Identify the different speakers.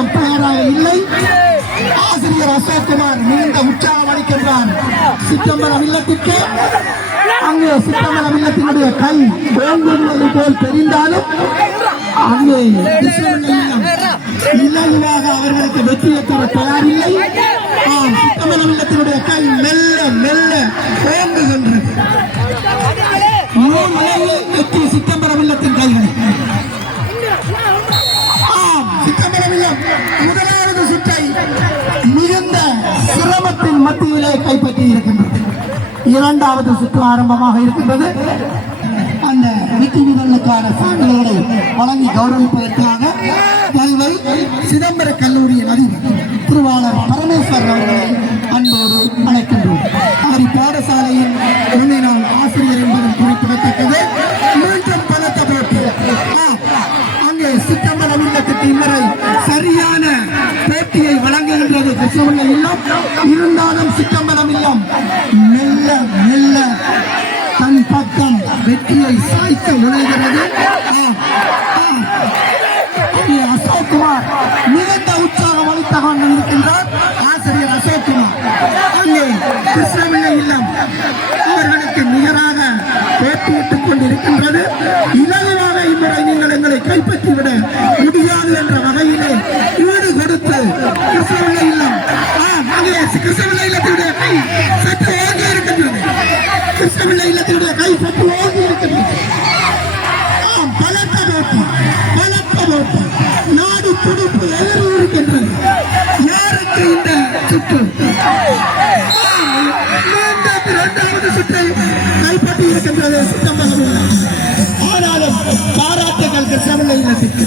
Speaker 1: சிரமம் தயாராக இல்லை. ஆசிரியர் அசோக்குமார் நீண்ட உற்சாகம் அளிக்கின்றார் சித்தம்பரம் இல்லத்திற்கு. அங்கே சித்தம்பரம் இல்லத்தினுடைய கை ஓங்குவது போல் தெரிந்தாலும் அங்கே நிலையிலாக அவர்களுக்கு வெற்றியை தர தயாரில்லை சித்தம்பரம் இல்லத்தினுடைய கை மெல்ல இரண்டாவது சுற்று ஆரம்பமாக இருக்கின்றது. அந்த வெற்றி வீரர்களுக்கான சான்றிதழ்களை வழங்கி கௌரவிப்பதற்காக கல்வை சிதம்பர கல்லூரியின் அதிபர் திருவாளர் பரமேஸ்வரன் அவர்களை அன்போடு அழைக்கின்றோம். அவர் பாடசாலையின் முன்னினால் ஆசிரியர் என்பதும் குறிப்பிடத்தக்கது. மீண்டும் பலத்த போட்டி. அங்கே சித்தம்பர இல்லத்துக்கு இவரை சரியான பேட்டியை வழங்குகின்றது. கிருஷ்ணமல்ல இல்லம் இருந்தாலும் சித்தம்பரம் ஆம் வெற்றியை சாய்த்து நுழைகிறது ஆ, அசோக்குமார் மிகுந்த உற்சாகம் அளித்துக் கொண்டிருக்கின்றார் ஆசிரியர் அசோக்குமார் அங்கே கிருஷ்ணபிள்ளை இல்லம் அவர்களுக்கு நிகராக போட்டியிட்டுக் கொண்டிருக்கின்றது. இலகுவாக இம்முறை நீங்கள் எங்களை கைப்பற்றிவிட முடியாது என்ற வகையிலே ஈடு கொடுத்து கிருஷ்ணபிள்ளை இல்லம். ஆம், அங்கே கிருஷ்ணபிள்ளை இல்லத்தினுடைய கை சற்று ஓங்கி இருக்கின்றது. கிருஷ்ணபிள்ளை இல்லத்தினுடைய சற்று ஓங்கி இருக்கின்றது ஆம், பலத்த வேட்பு பலத்த வேட்பு நாடு துடுப்பு எதிரி இருக்கின்றது யாருக்கு இந்த சுற்று இரண்டாவது சுற்றை கைப்பற்றி இருக்கின்றது சித்தம்பலம் ஆனாலும் பாராட்டுகள் கிருஷ்ணபிள்ளை இல்லத்திற்கு